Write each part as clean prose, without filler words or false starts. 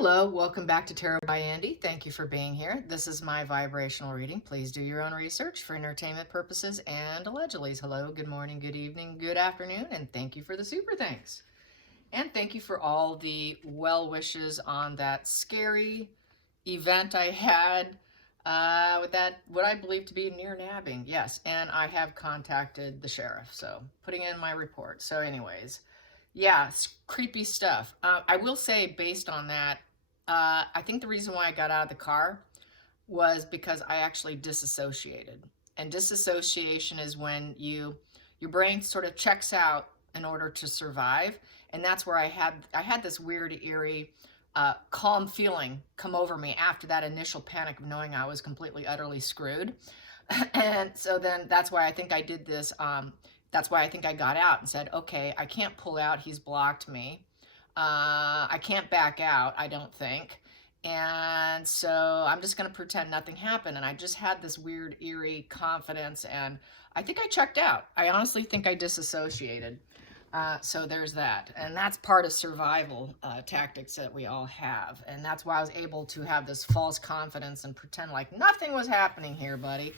Hello, welcome back to Tarot by Andy. Thank you for being here. This is my vibrational reading. Please do your own research for entertainment purposes and allegedly. Hello, good morning, good evening, good afternoon, and thank you for the super thanks. And thank you for all the well wishes on that scary event I had with that, what I believe to be near nabbing. Yes, and I have contacted the sheriff, so putting in my report. So anyways, yeah, creepy stuff. I will say, based on that, I think the reason why I got out of the car was because I actually disassociated. And disassociation is when your brain sort of checks out in order to survive. And that's where I had this weird, eerie, calm feeling come over me after that initial panic of knowing I was completely, utterly screwed. And so then that's why I think I did this. That's why I think I got out and said, okay, I can't pull out. He's blocked me. I can't back out, I don't think. And so I'm just going to pretend nothing happened. And I just had this weird, eerie confidence. And I think I checked out. I honestly think I disassociated. So there's that. And that's part of survival tactics that we all have. And that's why I was able to have this false confidence and pretend like nothing was happening here, buddy.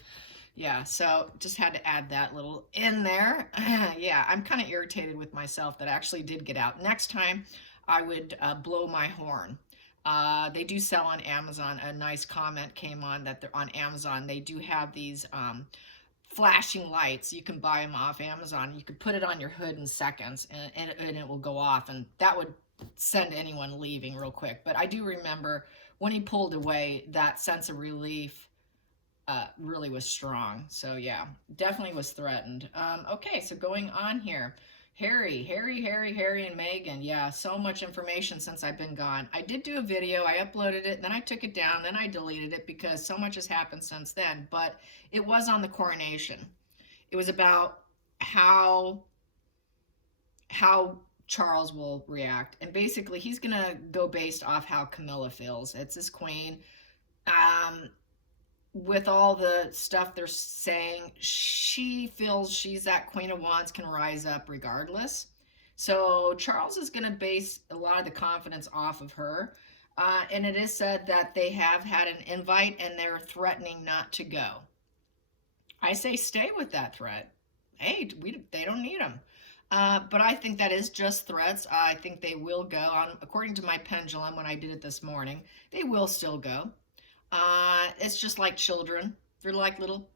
Yeah, so just had to add that little in there. Yeah, I'm kind of irritated with myself that I actually did get out. Next time, I would blow my horn. They do sell on Amazon. A nice comment came on that they're on Amazon. They do have these flashing lights. You can buy them off Amazon. You could put it on your hood in seconds and it will go off. And that would send anyone leaving real quick. But I do remember when he pulled away, that sense of relief really was strong. So yeah, definitely was threatened. Okay, so going on here. Harry, and Meghan. Yeah, so much information since I've been gone. I did do a video, I uploaded it, then I took it down, then I deleted it because so much has happened since then, but it was on the coronation. It was about how Charles will react, and basically he's gonna go based off how Camilla feels. It's his queen. With all the stuff they're saying, she feels she's that Queen of Wands, can rise up regardless. So Charles is going to base a lot of the confidence off of her. And it is said that they have had an invite and they're threatening not to go. I say stay with that threat. Hey, they don't need them. But I think that is just threats. I think they will go. According to my pendulum, when I did it this morning, they will still go. It's just like children. They're like little,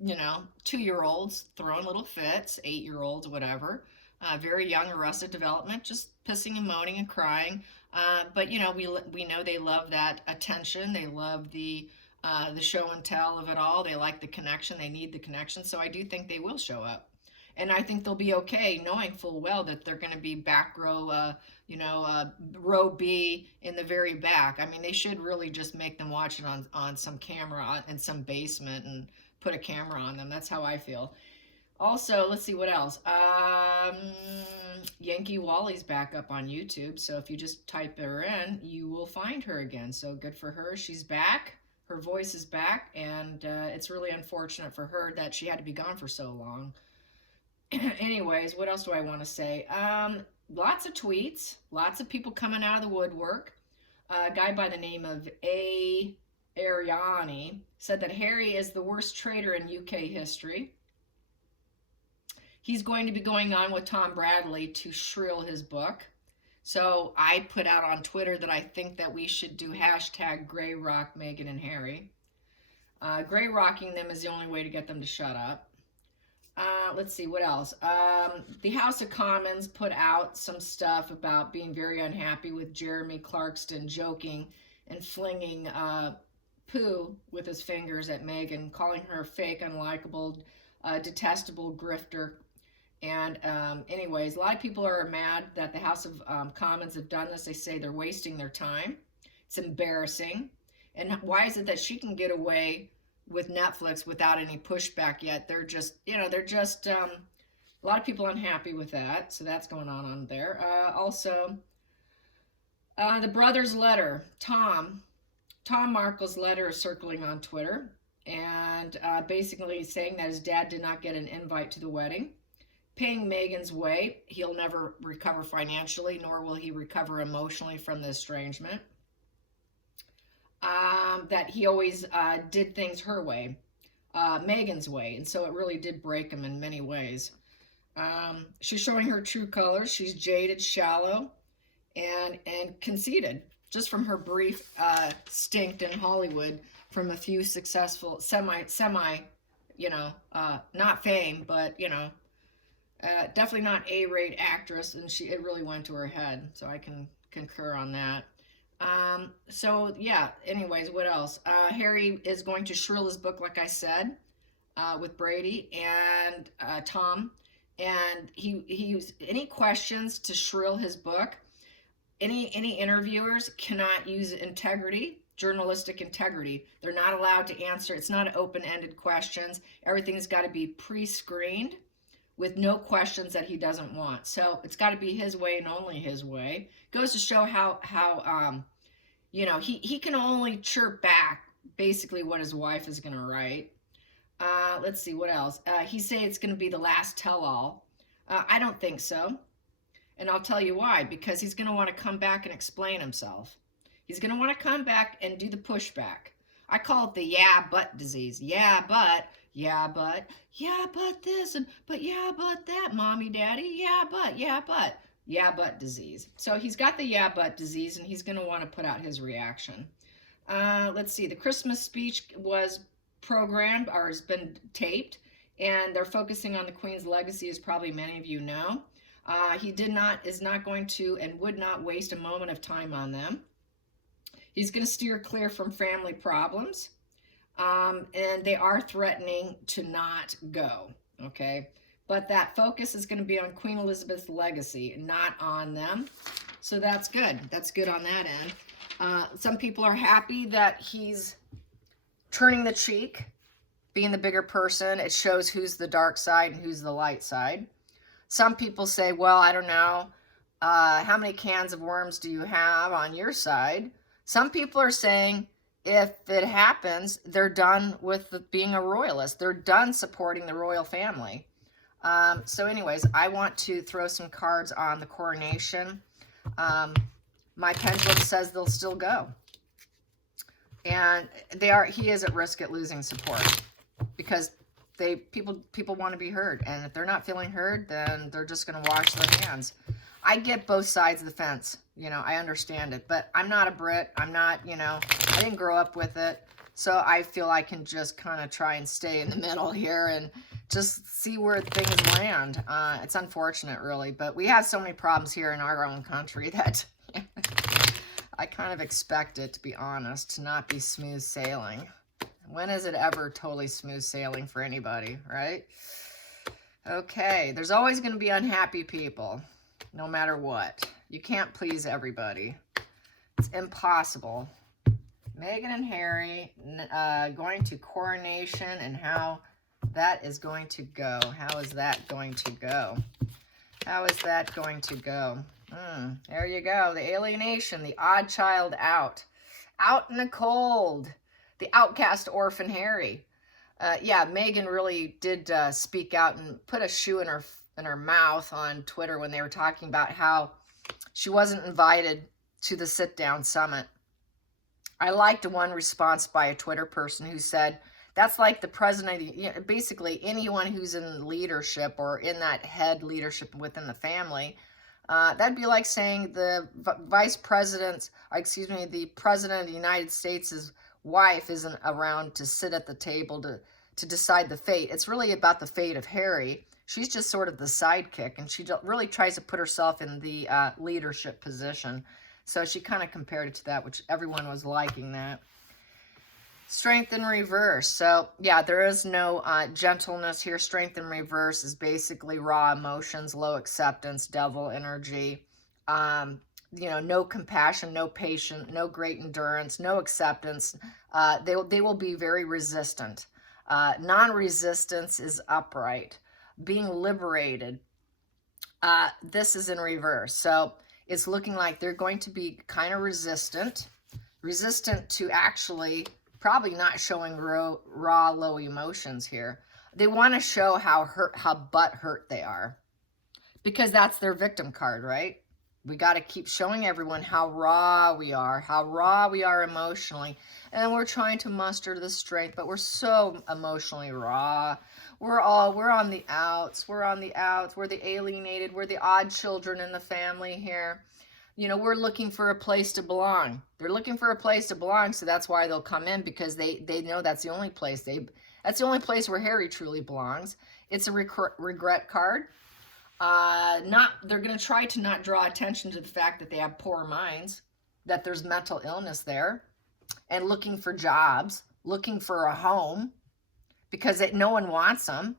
2-year-olds throwing little fits, 8-year-olds, whatever. Very young, arrested development, just pissing and moaning and crying. But we know they love that attention. They love the show and tell of it all. They like the connection. They need the connection. So I do think they will show up. And I think they'll be okay, knowing full well that they're going to be back row, row B in the very back. I mean, they should really just make them watch it on some camera in some basement and put a camera on them. That's how I feel. Also, let's see what else. Yankee Wally's back up on YouTube. So if you just type her in, you will find her again. So good for her. She's back. Her voice is back. And it's really unfortunate for her that she had to be gone for so long. Anyways, what else do I want to say? Lots of tweets, lots of people coming out of the woodwork. A guy by the name of A. Ariani said that Harry is the worst traitor in UK history. He's going to be going on with Tom Bradley to shrill his book. So I put out on Twitter that I think that we should do hashtag Grey Rock Meghan and Harry. Grey rocking them is the only way to get them to shut up. Let's see, what else? The House of Commons put out some stuff about being very unhappy with Jeremy Clarkson joking and flinging poo with his fingers at Meghan, calling her fake, unlikable, detestable grifter. And anyways, a lot of people are mad that the House of Commons have done this. They say they're wasting their time. It's embarrassing. And why is it that she can get away with Netflix without any pushback yet? They're just, a lot of people unhappy with that. So that's going on there. Also, the brother's letter, Tom Markle's letter is circling on Twitter. And basically saying that his dad did not get an invite to the wedding. Paying Meghan's way, he'll never recover financially, nor will he recover emotionally from the estrangement. that he always did things her way, Meghan's way, and so it really did break him in many ways. She's showing her true colors. She's jaded, shallow, and conceited, just from her brief stint in Hollywood, from a few successful semi, you know, not fame, but you know, definitely not A-rate actress, and it really went to her head. So I can concur on that. So yeah, anyways, what else? Harry is going to shrill his book, like I said, with Brady and Tom. And he was, any questions to shrill his book, any interviewers cannot use integrity, journalistic integrity. They're not allowed to answer. It's not open-ended questions. Everything's got to be pre-screened with no questions that he doesn't want. So it's got to be his way and only his way. Goes to show how you know, he can only chirp back basically what his wife is going to write. Let's see, what else? He say it's going to be the last tell-all. I don't think so. And I'll tell you why. Because he's going to want to come back and explain himself. He's going to want to come back and do the pushback. I call it the yeah, but disease. Yeah, but this, and but yeah, but that, mommy, daddy, yeah, but disease. So he's got the yeah, but disease, and he's going to want to put out his reaction. Let's see, the Christmas speech was programmed or has been taped, and they're focusing on the Queen's legacy, as probably many of you know. He is not going to and would not waste a moment of time on them. He's going to steer clear from family problems, and they are threatening to not go, okay? But that focus is going to be on Queen Elizabeth's legacy, not on them. So that's good. That's good on that end. Some people are happy that he's turning the cheek, being the bigger person. It shows who's the dark side and who's the light side. Some people say, well, I don't know, how many cans of worms do you have on your side? Some people are saying if it happens, they're done with being a royalist. They're done supporting the royal family. So anyways, I want to throw some cards on the coronation. My pendulum says they'll still go. And he is at risk at losing support because people want to be heard. And if they're not feeling heard, then they're just going to wash their hands. I get both sides of the fence. You know, I understand it, but I'm not a Brit. I'm not, you know, I didn't grow up with it. So I feel I can just kind of try and stay in the middle here and just see where things land. It's unfortunate, really, but we have so many problems here in our own country that I kind of expect it, to be honest, to not be smooth sailing. When is it ever totally smooth sailing for anybody, right? Okay, there's always going to be unhappy people, no matter what. You can't please everybody. It's impossible. Meghan and Harry going to coronation, and how that is going to go. How is that going to go? How is that going to go? There you go. The alienation, the odd child out. Out in the cold. The outcast orphan Harry. Yeah, Meghan really did speak out and put a shoe in her mouth on Twitter when they were talking about how she wasn't invited to the sit-down summit. I liked one response by a Twitter person who said, that's like the president, basically anyone who's in leadership or in that head leadership within the family. That'd be like saying the the president of the United States' wife isn't around to sit at the table to decide the fate. It's really about the fate of Harry. She's just sort of the sidekick, and she really tries to put herself in the leadership position. So she kind of compared it to that, which everyone was liking that. Strength in reverse. So, yeah, there is no gentleness here. Strength in reverse is basically raw emotions, low acceptance, devil energy. You know, no compassion, no patience, no great endurance, no acceptance. They will be very resistant. Non-resistance is upright. Being liberated. This is in reverse. So it's looking like they're going to be kind of resistant to actually probably not showing raw low emotions here. They want to show how butt hurt they are, because that's their victim card, right? We got to keep showing everyone how raw we are emotionally. And we're trying to muster the strength, but we're so emotionally raw. We're on the outs. We're on the outs. We're the alienated. We're the odd children in the family here. You know, we're looking for a place to belong. They're looking for a place to belong, so that's why they'll come in, because they know that's the only place where Harry truly belongs. It's a regret card. They're going to try to not draw attention to the fact that they have poor minds, that there's mental illness there, and looking for jobs, looking for a home, because no one wants them.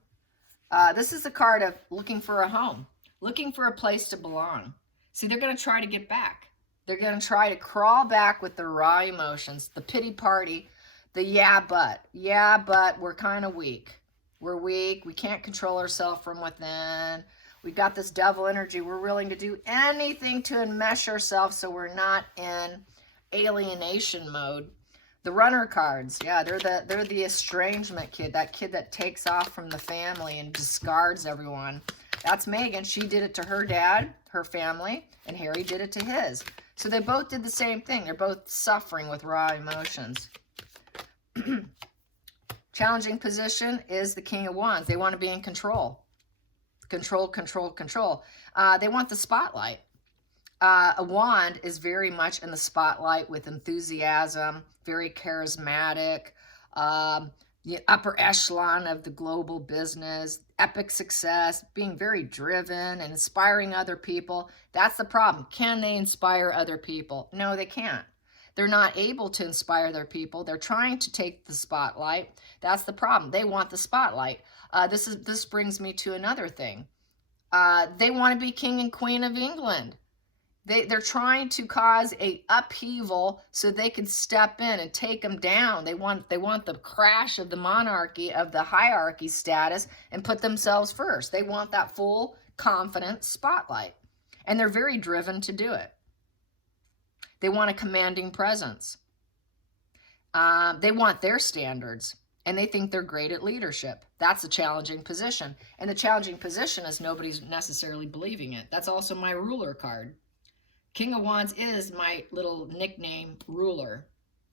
This is the card of looking for a home, looking for a place to belong. See, they're going to try to get back. They're going to try to crawl back with their raw emotions, the pity party, the yeah, but we're kind of weak. We're weak. We can't control ourselves from within. We got this devil energy. We're willing to do anything to enmesh ourselves so we're not in alienation mode. The runner cards, yeah, they're the estrangement kid, that kid that takes off from the family and discards everyone. That's Meghan. She did it to her dad, her family, and Harry did it to his. So they both did the same thing. They're both suffering with raw emotions. Challenging position is the King of Wands. They want to be in control. Control. They want the spotlight. A wand is very much in the spotlight with enthusiasm, very charismatic, the upper echelon of the global business, epic success, being very driven and inspiring other people. That's the problem. Can they inspire other people? No, they can't. They're not able to inspire their people. They're trying to take the spotlight. That's the problem. They want the spotlight. This brings me to another thing. They want to be king and queen of England. They're trying to cause a upheaval so they can step in and take them down. They want the crash of the monarchy, of the hierarchy status, and put themselves first. They want that full, confident spotlight. And they're very driven to do it. They want a commanding presence. They want their standards. And they think they're great at leadership. That's a challenging position. And the challenging position is nobody's necessarily believing it. That's also my ruler card. King of Wands is my little nickname, ruler.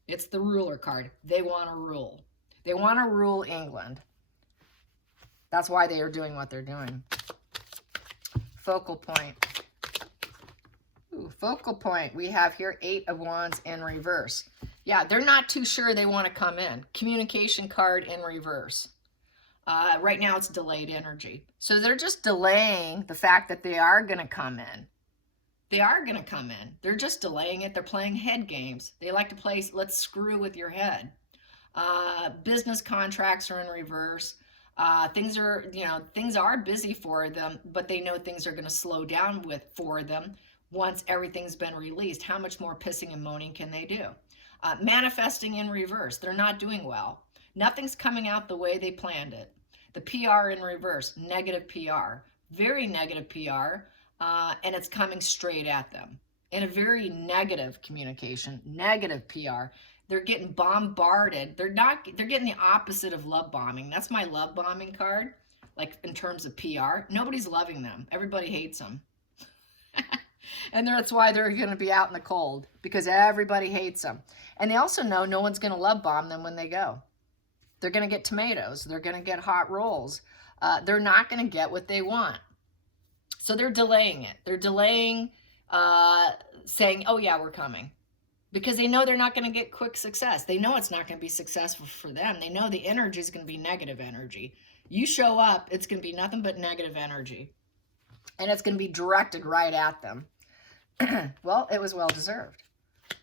It's the ruler card. They want to rule. They want to rule England. That's why they are doing what they're doing. Focal point. Ooh, focal point. We have here 8 of Wands in reverse. Yeah, they're not too sure they want to come in. Communication card in reverse. Right now it's delayed energy. So they're just delaying the fact that they are going to come in. They are going to come in. They're just delaying it. They're playing head games. They like to play, let's screw with your head. Business contracts are in reverse. Things are busy for them, but they know things are going to slow down for them once everything's been released. How much more pissing and moaning can they do? Manifesting in reverse. They're not doing well. Nothing's coming out the way they planned it. The PR in reverse, negative PR, very negative PR, and it's coming straight at them in a very negative communication, negative PR. They're getting bombarded. They're getting the opposite of love bombing. That's my love bombing card, like in terms of PR. Nobody's loving them. Everybody hates them. And that's why they're going to be out in the cold, because everybody hates them. And they also know no one's going to love bomb them when they go. They're going to get tomatoes. They're going to get hot rolls. They're not going to get what they want. So they're delaying it. They're delaying saying, oh yeah, we're coming. Because they know they're not going to get quick success. They know it's not going to be successful for them. They know the energy is going to be negative energy. You show up, it's going to be nothing but negative energy. And it's going to be directed right at them. Well, it was well deserved.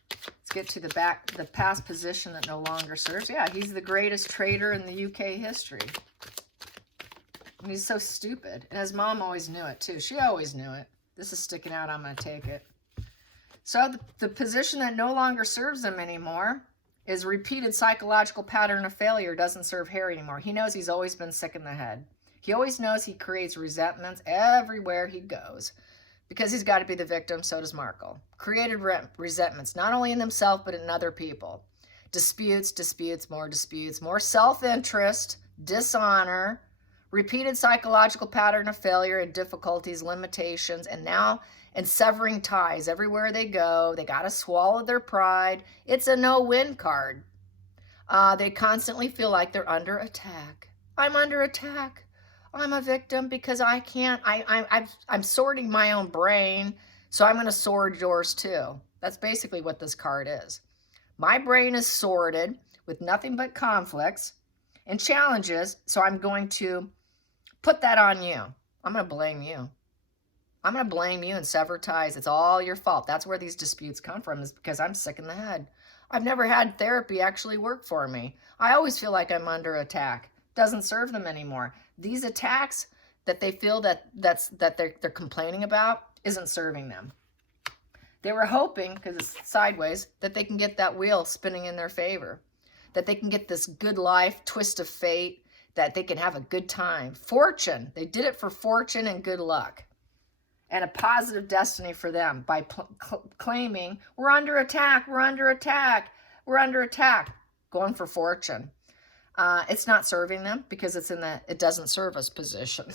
Let's get to the past position that no longer serves. Yeah, he's the greatest traitor in the UK history. And he's so stupid. And his mom always knew it too. She always knew it. This is sticking out. I'm going to take it. So the position that no longer serves them anymore is repeated psychological pattern of failure doesn't serve Harry anymore. He knows he's always been sick in the head. He always knows he creates resentments everywhere he goes. Because he's got to be the victim, so does Markle. Created resentments, not only in themselves, but in other people. Disputes, more self-interest, dishonor, repeated psychological pattern of failure and difficulties, limitations, and now and severing ties everywhere they go. They got to swallow their pride. It's a no-win card. They constantly feel like they're under attack. I'm under attack. I'm a victim because I can't, I'm sorting my own brain, so I'm going to sort yours too. That's basically what this card is. My brain is sorted with nothing but conflicts and challenges, so I'm going to put that on you. I'm going to blame you. I'm going to blame you and sever ties. It's all your fault. That's where these disputes come from, is because I'm sick in the head. I've never had therapy actually work for me. I always feel like I'm under attack. Doesn't serve them anymore. These attacks that they feel that they're complaining about isn't serving them. They were hoping, because it's sideways, that they can get that wheel spinning in their favor, that they can get this good life, twist of fate, that they can have a good time. Fortune. They did it for fortune and good luck and a positive destiny for them by claiming, we're under attack, we're under attack, we're under attack, going for fortune. It's not serving them because it's in the it doesn't serve us position.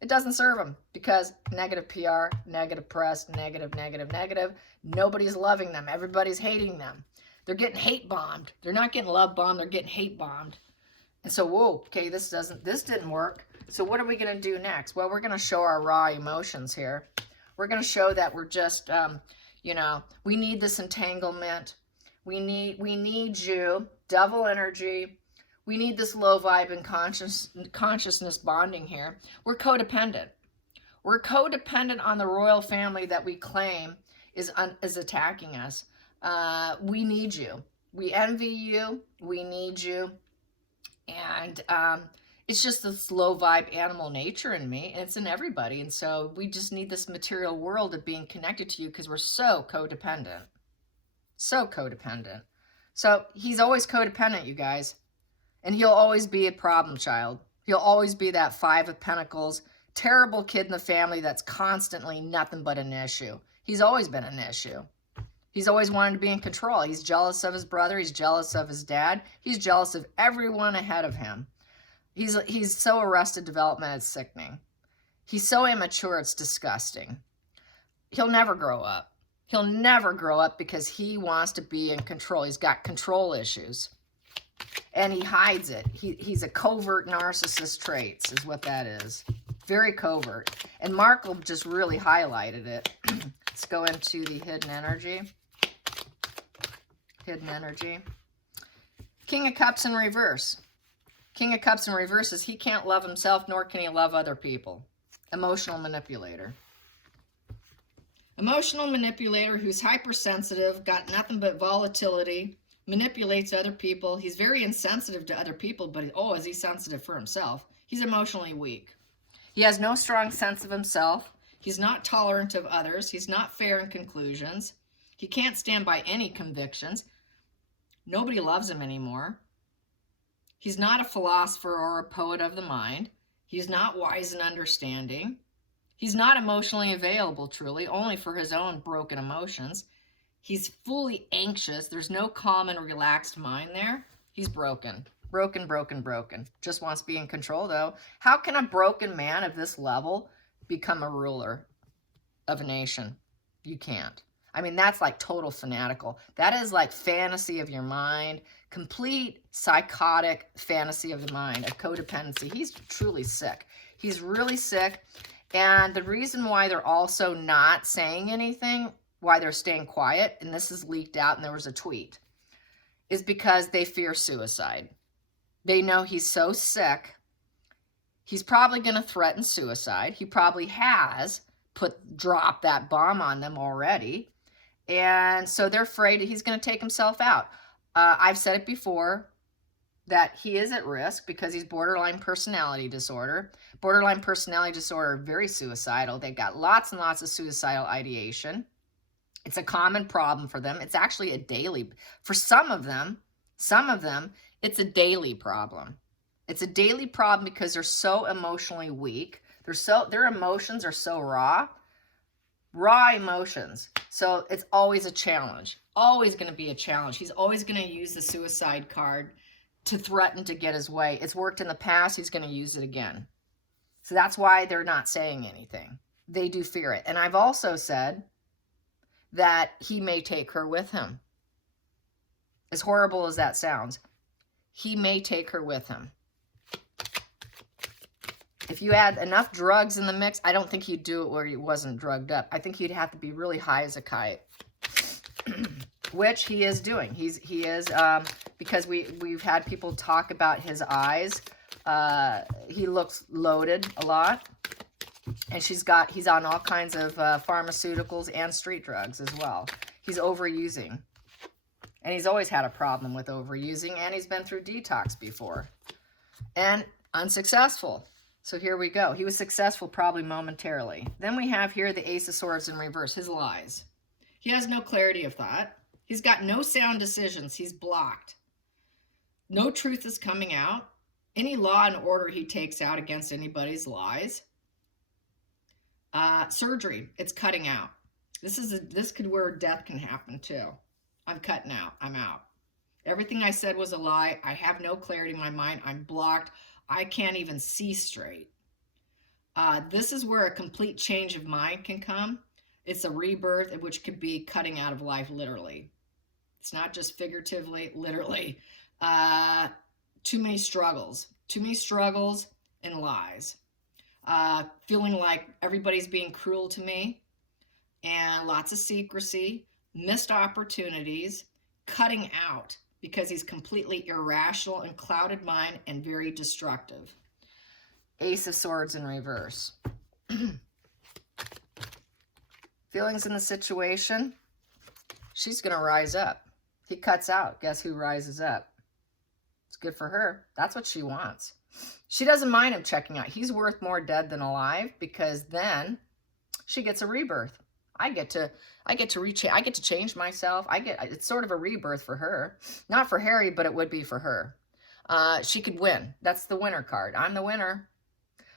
It doesn't serve them because negative PR, negative press, negative, negative, negative. Nobody's loving them. Everybody's hating them. They're getting hate bombed. They're not getting love bombed. They're getting hate bombed. And so, whoa, okay, this didn't work. So what are we going to do next? Well, we're going to show our raw emotions here. We're going to show that we're just, we need this entanglement. We need you, devil energy. We need this low vibe and consciousness bonding here. We're codependent. We're codependent on the royal family that we claim is attacking us. We need you. We envy you. We need you. And it's just this low vibe animal nature in me, and it's in everybody. And so we just need this material world of being connected to you because we're so codependent. So codependent. So he's always codependent, you guys. And he'll always be a problem child. He'll always be that Five of Pentacles, terrible kid in the family that's constantly nothing but an issue. He's always been an issue. He's always wanted to be in control. He's jealous of his brother. He's jealous of his dad. He's jealous of everyone ahead of him. He's so arrested development, it's sickening. He's so immature, it's disgusting. He'll never grow up. He'll never grow up because he wants to be in control. He's got control issues. And he hides it. He's a covert narcissist traits is what that is. Very covert. And Markle just really highlighted it. Let's go into the hidden energy. Hidden energy. King of Cups in reverse. King of Cups in reverse is he can't love himself, nor can he love other people. Emotional manipulator. Emotional manipulator who's hypersensitive, got nothing but volatility, manipulates other people. He's very insensitive to other people, but is he sensitive for himself? He's emotionally weak. He has no strong sense of himself. He's not tolerant of others. He's not fair in conclusions. He can't stand by any convictions. Nobody loves him anymore. He's not a philosopher or a poet of the mind. He's not wise and understanding. He's not emotionally available, truly, only for his own broken emotions. He's fully anxious. There's no calm and relaxed mind there. He's broken. Broken, broken, broken. Just wants to be in control, though. How can a broken man of this level become a ruler of a nation? You can't. I mean, that's like total fanatical. That is like fantasy of your mind. Complete psychotic fantasy of the mind, of codependency. He's truly sick. He's really sick. And the reason why they're also not saying anything, why they're staying quiet, and this is leaked out and there was a tweet, is because they fear suicide. They know he's so sick, he's probably going to threaten suicide. He probably has dropped that bomb on them already. And so they're afraid that he's going to take himself out. I've said it before that he is at risk because he's borderline personality disorder. Borderline personality disorder, very suicidal. They've got lots and lots of suicidal ideation. It's a common problem for them. It's actually a daily, for some of them, it's a daily problem. It's a daily problem because they're so emotionally weak. Their emotions are so raw emotions. So it's always a challenge, always going to be a challenge. He's always going to use the suicide card to threaten to get his way. It's worked in the past. He's going to use it again. So that's why they're not saying anything. They do fear it. And I've also said that he may take her with him. As horrible as that sounds, he may take her with him. If you add enough drugs in the mix, I don't think he'd do it where he wasn't drugged up. I think he'd have to be really high as a kite, which he is doing. He is, because we've had people talk about his eyes. He looks loaded a lot, and he's on all kinds of pharmaceuticals and street drugs as well. He's overusing, and he's always had a problem with overusing, and he's been through detox before, and unsuccessful. So here we go. He was successful probably momentarily. Then we have here the Ace of Swords in reverse, his lies. He has no clarity of thought. He's got no sound decisions. He's blocked. No truth is coming out. Any law and order he takes out against anybody's lies. Surgery, it's cutting out. This could where death can happen too. I'm cutting out. I'm out. Everything I said was a lie. I have no clarity in my mind. I'm blocked. I can't even see straight. This is where a complete change of mind can come. It's a rebirth, which could be cutting out of life literally. It's not just figuratively, literally. Too many struggles and lies. Feeling like everybody's being cruel to me, and lots of secrecy, missed opportunities, cutting out, because he's completely irrational and clouded mind and very destructive. Ace of Swords in reverse. Feelings in the situation. She's going to rise up. He cuts out. Guess who rises up? It's good for her. That's what she wants. She doesn't mind him checking out. He's worth more dead than alive, because then she gets a rebirth. I get to change myself. It's sort of a rebirth for her. Not for Harry, but it would be for her. She could win. That's the winner card. I'm the winner.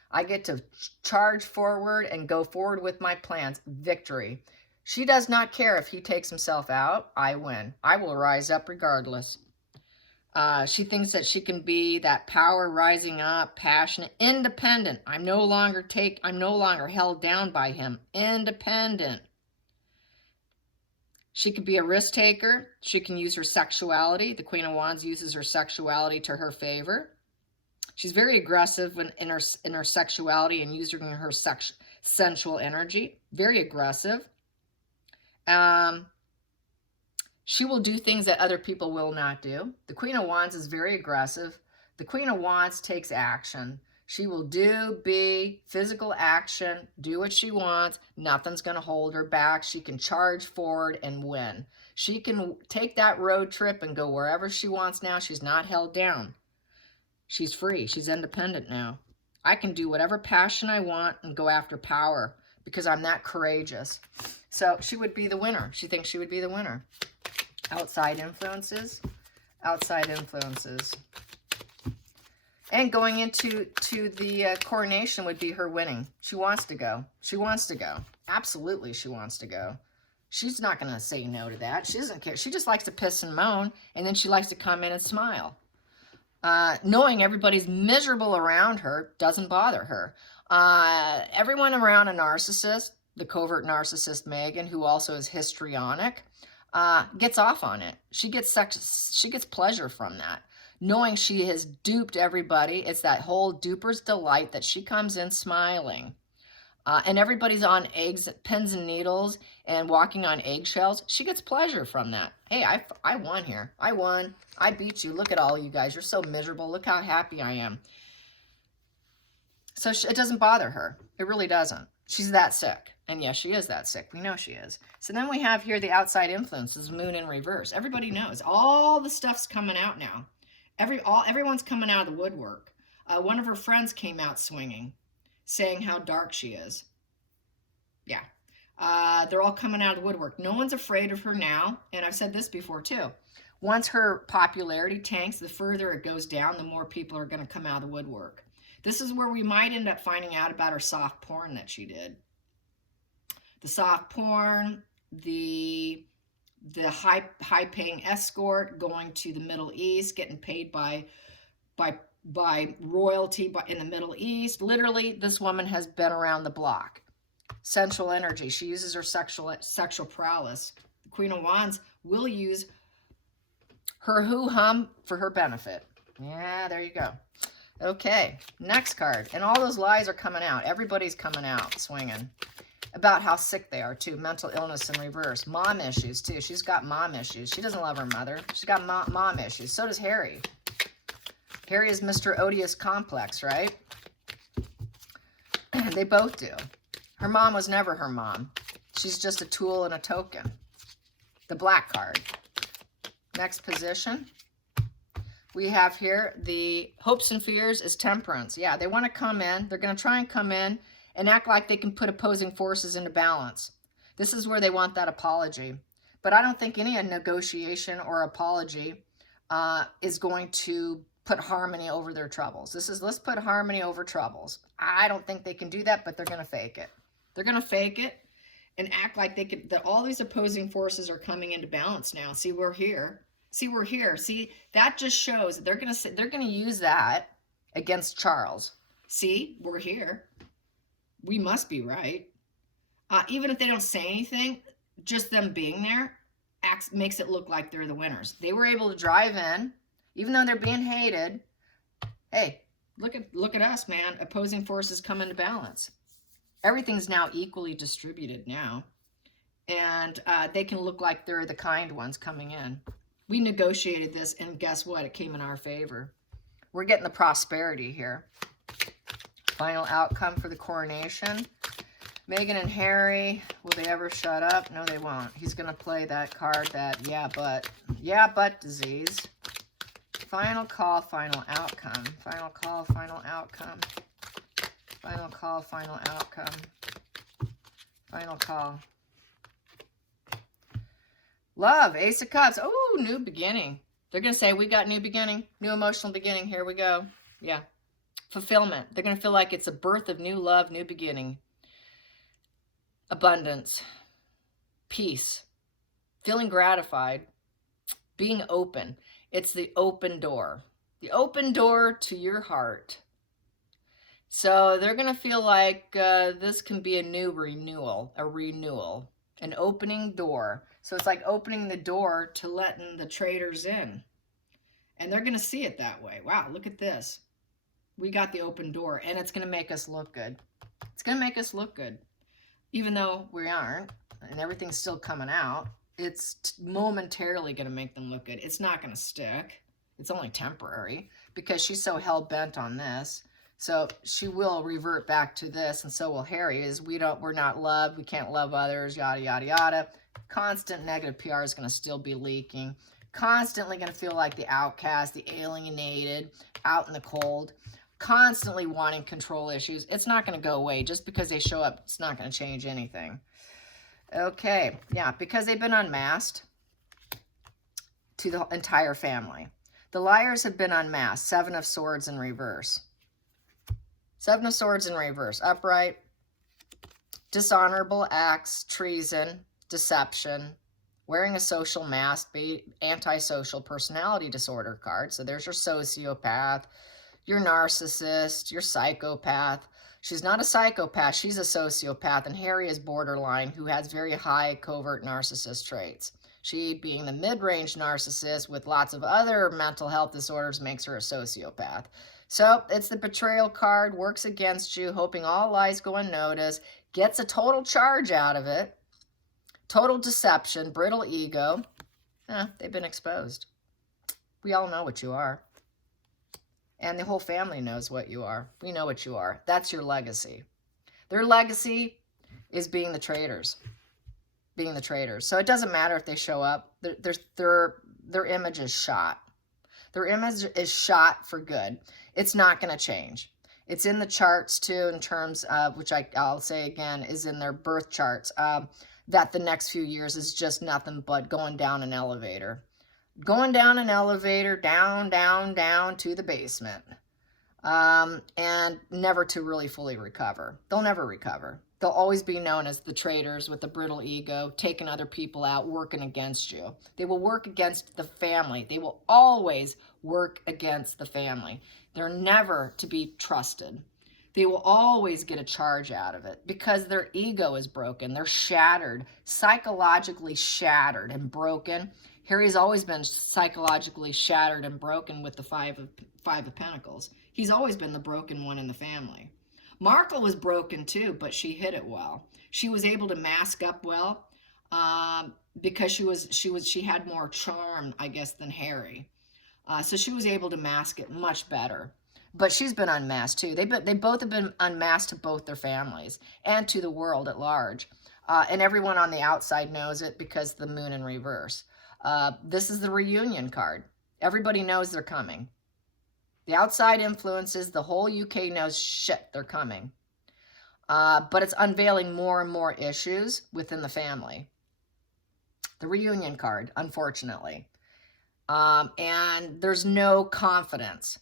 I get to charge forward and go forward with my plans. Victory. She does not care if he takes himself out. I win. I will rise up regardless. She thinks that she can be that power, rising up, passionate, independent. I'm no longer held down by him. Independent. She could be a risk taker. She can use her sexuality. The Queen of Wands uses her sexuality to her favor. She's very aggressive in her sexuality and using her sensual energy. Very aggressive. She will do things that other people will not do. The Queen of Wands is very aggressive. The Queen of Wands takes action. She will be physical action, do what she wants. Nothing's going to hold her back. She can charge forward and win. She can take that road trip and go wherever she wants now. She's not held down. She's free. She's independent now. I can do whatever passion I want and go after power because I'm that courageous. So she would be the winner. She thinks she would be the winner. Outside influences. Outside influences. And going into the coronation would be her winning. She wants to go. She wants to go. Absolutely, she wants to go. She's not going to say no to that. She doesn't care. She just likes to piss and moan, and then she likes to come in and smile. Knowing everybody's miserable around her doesn't bother her. Everyone around a narcissist, the covert narcissist Meghan, who also is histrionic, gets off on it. She gets pleasure from that. Knowing she has duped everybody, it's that whole duper's delight that she comes in smiling. And everybody's on pins and needles and walking on eggshells. She gets pleasure from that. Hey, I won here. I won. I beat you. Look at all you guys. You're so miserable. Look how happy I am. So it doesn't bother her. It really doesn't. She's that sick. And yes, she is that sick. We know she is. So then we have here the outside influences, moon in reverse. Everybody knows. All the stuff's coming out now. Everyone's coming out of the woodwork. One of her friends came out swinging, saying how dark she is. Yeah. They're all coming out of the woodwork. No one's afraid of her now. And I've said this before too. Once her popularity tanks, the further it goes down, the more people are going to come out of the woodwork. This is where we might end up finding out about her soft porn that she did. The soft porn, the high-paying escort going to the Middle East, getting paid by royalty in the Middle East. Literally, this woman has been around the block. Sensual energy. She uses her sexual prowess. The Queen of Wands will use her hoo-hum for her benefit. Yeah, there you go. Okay, next card. And all those lies are coming out. Everybody's coming out swinging. About how sick they are, too. Mental illness in reverse. Mom issues, too. She's got mom issues. She doesn't love her mother. She's got mom issues. So does Harry. Harry is Mr. Odious Complex, right? They both do. Her mom was never her mom. She's just a tool and a token. The black card. Next position. We have here the hopes and fears is temperance. Yeah, they want to come in. They're going to try and come in and act like they can put opposing forces into balance. This is where they want that apology. But I don't think any negotiation or apology is going to put harmony over their troubles. This is, let's put harmony over troubles. I don't think they can do that, but they're going to fake it. They're going to fake it and act like they can, that all these opposing forces are coming into balance now. See, we're here. See, we're here. See, that just shows that they're going to use that against Charles. See, we're here. We must be right. Even if they don't say anything, just them being there makes it look like they're the winners. They were able to drive in, even though they're being hated. Hey, look at us, man. Opposing forces come into balance. Everything's now equally distributed now. And they can look like they're the kind ones coming in. We negotiated this, and guess what? It came in our favor. We're getting the prosperity here. Final outcome for the coronation. Meghan and Harry, will they ever shut up? No, they won't. He's going to play that card, that yeah, but disease. Final call, final outcome. Final call, final outcome. Final call, final outcome. Final call. Love, Ace of Cups. Oh, new beginning. They're going to say, we got new beginning, new emotional beginning. Here we go. Yeah. Fulfillment. They're going to feel like it's a birth of new love, new beginning. Abundance. Peace. Feeling gratified. Being open. It's the open door. The open door to your heart. So they're going to feel like this can be a new renewal, an opening door. So it's like opening the door to letting the traders in. And they're going to see it that way. Wow, look at this. We got the open door, and it's going to make us look good. It's going to make us look good. Even though we aren't, and everything's still coming out, it's momentarily going to make them look good. It's not going to stick. It's only temporary because she's so hell-bent on this. So she will revert back to this, and so will Harry, is we're not loved, we can't love others, yada, yada, yada. Constant negative PR is going to still be leaking. Constantly going to feel like the outcast, the alienated, out in the cold. Constantly wanting control issues. It's not going to go away. Just because they show up, it's not going to change anything. Okay, yeah, because they've been unmasked to the entire family. The liars have been unmasked. Seven of Swords in reverse. Seven of Swords in reverse. Upright. Dishonorable acts, treason, deception, wearing a social mask, antisocial personality disorder card. So there's your sociopath, your narcissist, your psychopath. She's not a psychopath, she's a sociopath, and Harry is borderline, who has very high covert narcissist traits. She, being the mid-range narcissist with lots of other mental health disorders, makes her a sociopath. So it's the betrayal card, works against you, hoping all lies go unnoticed, gets a total charge out of it, total deception, brittle ego. They've been exposed. We all know what you are. And the whole family knows what you are. We know what you are. That's your legacy. Their legacy is being the traitors. Being the traitors. So it doesn't matter if they show up. Their image is shot. Their image is shot for good. It's not going to change. It's in the charts too, in terms of, which I'll say again, is in their birth charts, that the next few years is just nothing but going down an elevator. Going down an elevator, down, down, down to the basement. And never to really fully recover. They'll never recover. They'll always be known as the traitors with the brittle ego, taking other people out, working against you. They will work against the family. They will always work against the family. They're never to be trusted. They will always get a charge out of it because their ego is broken. They're shattered, psychologically shattered and broken. Harry's always been psychologically shattered and broken with the Five of Pentacles. He's always been the broken one in the family. Markle was broken too, but she hid it well. She was able to mask up well because she had more charm, I guess, than Harry. So she was able to mask it much better. But she's been unmasked too. They both have been unmasked to both their families and to the world at large. And everyone on the outside knows it because the moon in reverse. This is the reunion card. Everybody knows they're coming. The outside influences, the whole UK knows, shit, they're coming. But it's unveiling more and more issues within the family. The reunion card, unfortunately. And there's no confidence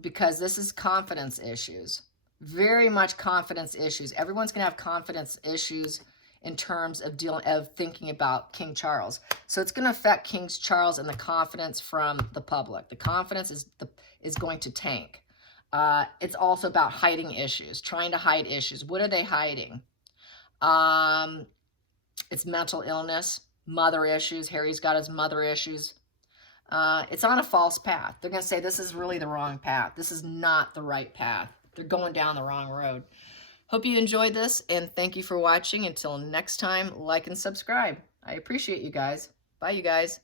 because this is confidence issues. Very much confidence issues. Everyone's going to have confidence issues in terms of thinking about King Charles. So it's going to affect King Charles and the confidence from the public. The confidence is going to tank. It's also about hiding issues, trying to hide issues. What are they hiding? It's mental illness, mother issues. Harry's got his mother issues. It's on a false path. They're going to say this is really the wrong path. This is not the right path. They're going down the wrong road. Hope you enjoyed this, and thank you for watching. Until next time, like and subscribe. I appreciate you guys. Bye, you guys.